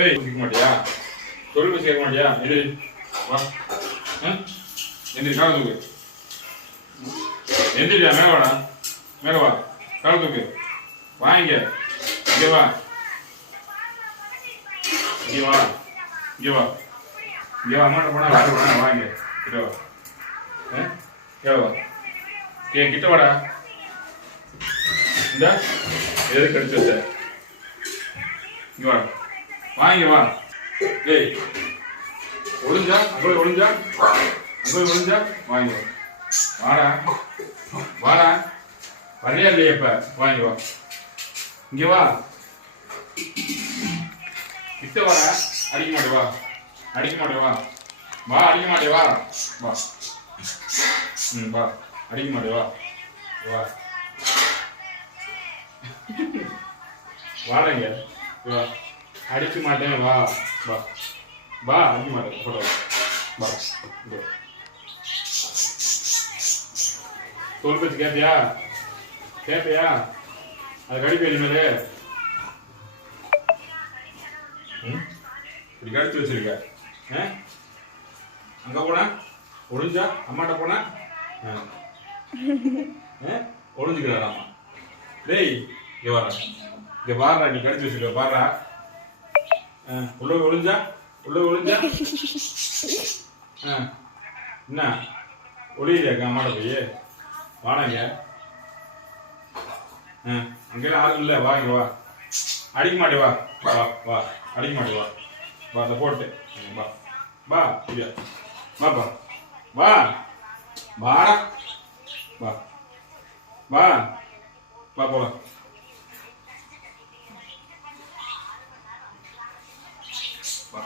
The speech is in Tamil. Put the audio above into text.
ஏய் கேட்க மாட்டியா? சொல்லுங்க கேட்க மாட்டியா? எந்திரி வா. எந்திரி கால தூக்கு. எந்திரியா மேல வாடா. மேல வா. கால தூக்கு. வாங்க. இங்க வா. இங்க வா. இங்க வா. இங்க வா. அம்மாட்ட போனா வாங்க. கிட்ட வா. கிட்ட வா. கிட்ட வாடா. இந்த எது கடிச்சு வச்ச? இங்க வா. வாங்க வா. ஏய் ஒளிஞ்சா அங்கே ஒளிஞ்சா வாங்க வாடா. வாடா வரையா இல்லையா? இப்ப வாங்க வா. இங்க வா. கிட்ட வாடா. அடிக்க மாட்டே வா. அடிக்க மாட்டே வா. வா அடிக்க மாட்டே வா. வா. வா அடிக்க மாட்டே வா. வா வாடங்க. வா அடிக்க மாட்டேன் வா. வா வா அடிக்க மாட்டேன் போட வா. தோல் பச்சு கேட்பியா? கேட்பியா? அது கடிப்பு எளிமேலே இப்படி கடிச்சு வச்சிருக்க. அங்க போனா ஒளிஞ்சா அம்மாட்ட போனா ஒளிஞ்சுக்கிறாராமா. டேய் இங்க வர. இங்க வாரா. நீ கடிச்சு வச்சிருக்க வாரா. உள்ள ஒளிஞ்சா என்ன ஒளியிலையாக்கா அம்மாட்ட போய் வாடாங்க. அங்கெல்லாம் ஆள் இல்லை. வா இங்க வா. அடிக்க மாட்டே வா. வா வா அடிக்க மாட்டே வா. வா அதை போட்டு வா. வா இல்லையா? வாப்பா. வா வாடா. வா வா வா போலாம். வா